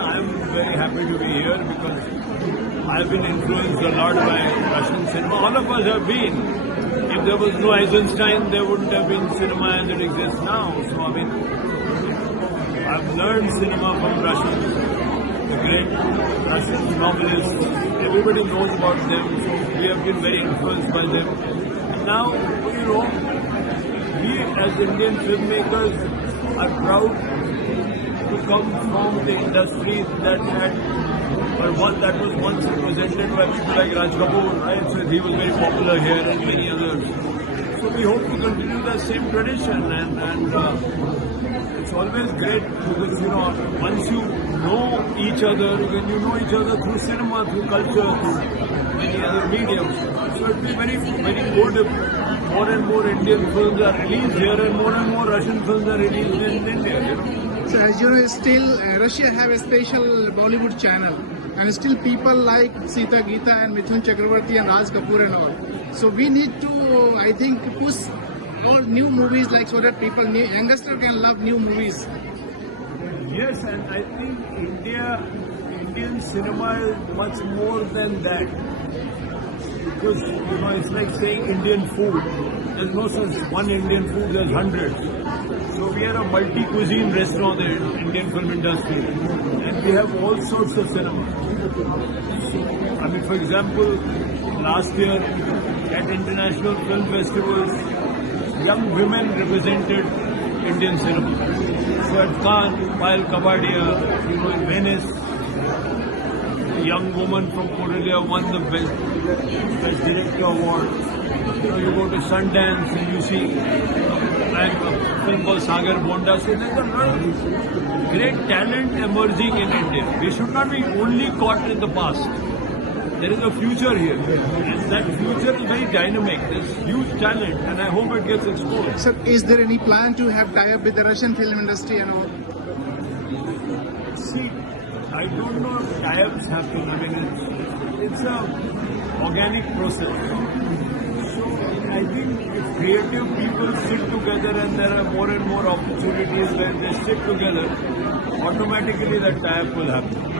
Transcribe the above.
I'm very happy to be here because I've been influenced a lot by Russian cinema. All of us have been. If there was no Eisenstein, there wouldn't have been cinema as it exists now. So, I mean, I've learned cinema from Russians, the great Russian novelists. Everybody knows about them, so we have been very influenced by them. And now, we as Indian filmmakers are proud to come from the industry that that was once represented by people like Raj Kapoor, right? So he was very popular here and many others. So we hope to continue that same tradition and it's always great because once you know each other, when you know each other through cinema, through culture, through many other mediums, so it will be very, very good if more and more Indian films are released here and more Russian films are released in India. So as you know, still Russia have a special Bollywood channel, and still people like Sita Geeta and Mithun Chakravarti and Raj Kapoor and all. So we need to, I think, push all new movies like so that people, youngster can love new movies. Yes, and I think Indian cinema is much more than that. Because, it's like saying Indian food. There's no such one Indian food, there's hundreds. So we are a multi-cuisine restaurant in the Indian film industry. And we have all sorts of cinema. So, I mean, for example, last year at international film festivals, young women represented Indian cinema. So at Cannes, Payal Kapadia, in Venice, a young woman from Korea won the Best Director Award. You go to Sundance and you see a film called Sagar Bonda. So there's a lot of great talent emerging in India. We should not be only caught in the past. There is a future here, and that future is very dynamic. There's huge talent, and I hope it gets exposed. So, is there any plan to have tie-up with the Russian film industry and all? See, I don't know if tie-ups happen. I mean, it's a organic process. So, I think if creative people sit together and there are more and more opportunities where they sit together, automatically that tie-up will happen.